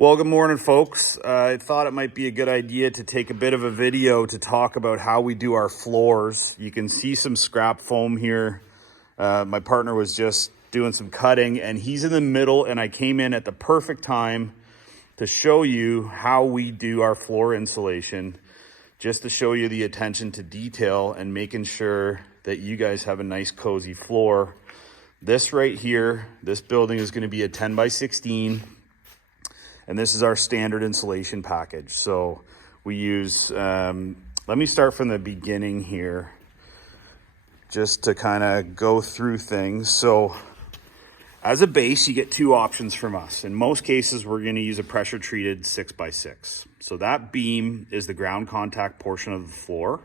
Well, good morning, folks. I thought it might be a good idea to take a bit of a video to talk about how we do our floors. You can see some scrap foam here. My partner was just doing some cutting and he's in the middle, and I came in at the perfect time to show you how we do our floor insulation, just to show you the attention to detail and making sure that you guys have a nice cozy floor. This right here, this building is going to be a 10 by 16. And this is our standard insulation package. So we use, let me start from the beginning here, just to kind of go through things. So as a base, you get two options from us. In most cases, we're gonna use a pressure treated 6x6. So that beam is the ground contact portion of the floor.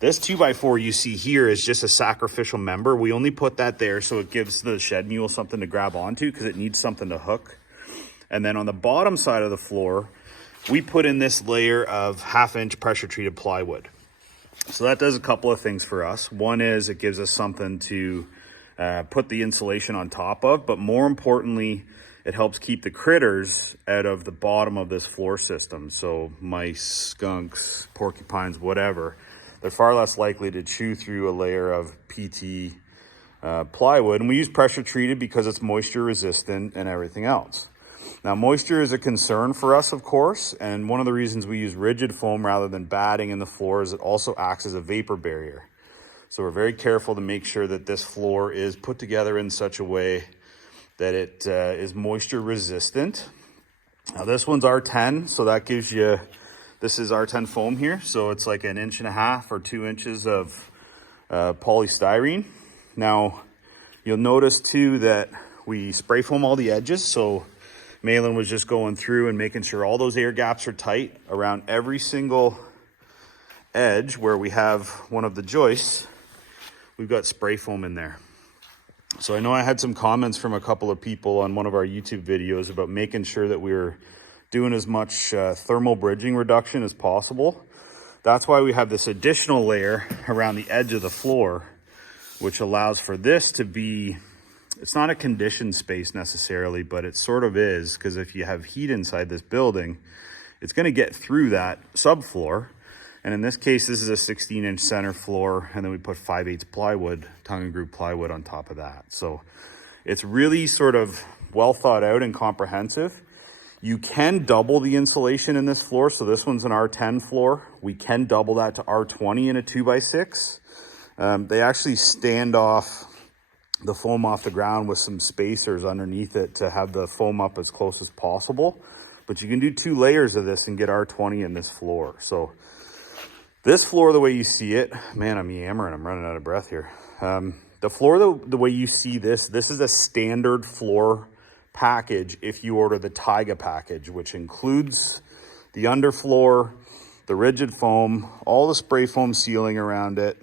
This 2x4 you see here is just a sacrificial member. We only put that there so it gives the shed mule something to grab onto because it needs something to hook. And then on the bottom side of the floor, we put in this layer of 1/2 inch pressure treated plywood. So that does a couple of things for us. One is it gives us something to put the insulation on top of, but more importantly, it helps keep the critters out of the bottom of this floor system. So mice, skunks, porcupines, whatever, they're far less likely to chew through a layer of PT plywood. And we use pressure treated because it's moisture resistant and everything else. Now, moisture is a concern for us, of course, and one of the reasons we use rigid foam rather than batting in the floor is it also acts as a vapor barrier. So we're very careful to make sure that this floor is put together in such a way that it is moisture resistant. Now, this one's R10, so that gives you, this is R10 foam here, so it's like 1.5 inches or 2 inches of polystyrene. Now, you'll notice too that we spray foam all the edges, so Malin was just going through and making sure all those air gaps are tight around every single edge where we have one of the joists. We've got spray foam in there. So I know I had some comments from a couple of people on one of our YouTube videos about making sure that we were doing as much thermal bridging reduction as possible. That's why we have this additional layer around the edge of the floor, which allows for this to be, it's not a conditioned space necessarily, but it sort of is, because if you have heat inside this building, it's going to get through that subfloor. And in this case, this is a 16-inch center floor, and then we put 5/8 plywood, tongue and groove plywood on top of that. So it's really sort of well thought out and comprehensive. You can double the insulation in this floor. So this one's an R10 floor. We can double that to R20 in a 2x6. They actually stand off the foam off the ground with some spacers underneath it to have the foam up as close as possible. But you can do 2 layers of this and get R20 in this floor. So this floor, the way you see it, man, I'm yammering, I'm running out of breath here. The floor, the way you see this is a standard floor package if you order the Taiga package, which includes the underfloor, the rigid foam, all the spray foam sealing around it,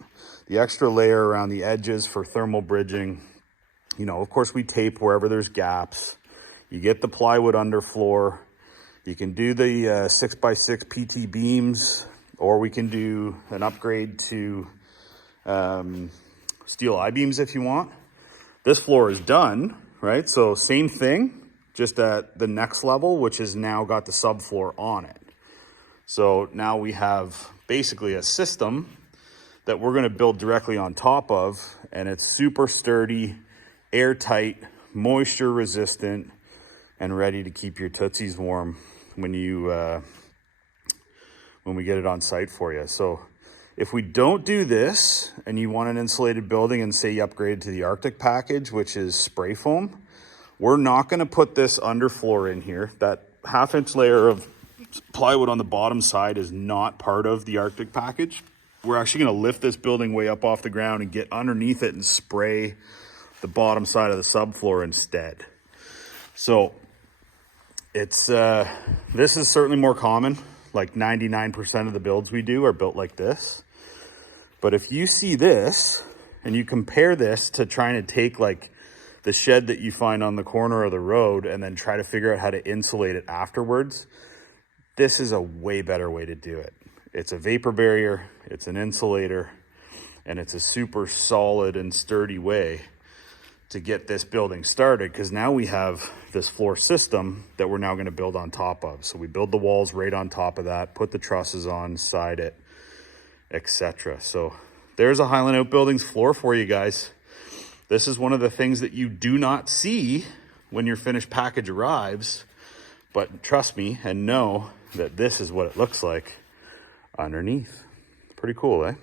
the extra layer around the edges for thermal bridging. You know, of course, we tape wherever there's gaps. You get the plywood underfloor. You can do the 6x6 PT beams, or we can do an upgrade to steel I-beams if you want. This floor is done, right? So same thing, just at the next level, which has now got the subfloor on it. So now we have basically a system that we're going to build directly on top of, and it's super sturdy, airtight, moisture resistant, and ready to keep your tootsies warm when you when we get it on site for you. So if we don't do this and you want an insulated building and say you upgrade to the Arctic package, which is spray foam, we're not going to put this underfloor in here. That 1/2 inch layer of plywood on the bottom side is not part of the Arctic package. We're actually going to lift this building way up off the ground and get underneath it and spray the bottom side of the subfloor instead. So it's this is certainly more common. Like 99% of the builds we do are built like this. But if you see this and you compare this to trying to take like the shed that you find on the corner of the road and then try to figure out how to insulate it afterwards, this is a way better way to do it. It's a vapor barrier, it's an insulator, and it's a super solid and sturdy way to get this building started, because now we have this floor system that we're now going to build on top of. So we build the walls right on top of that, put the trusses on, side it, etc. So there's a Highland Outbuildings floor for you guys. This is one of the things that you do not see when your finished package arrives, but trust me and know that this is what it looks like underneath. Pretty cool, eh?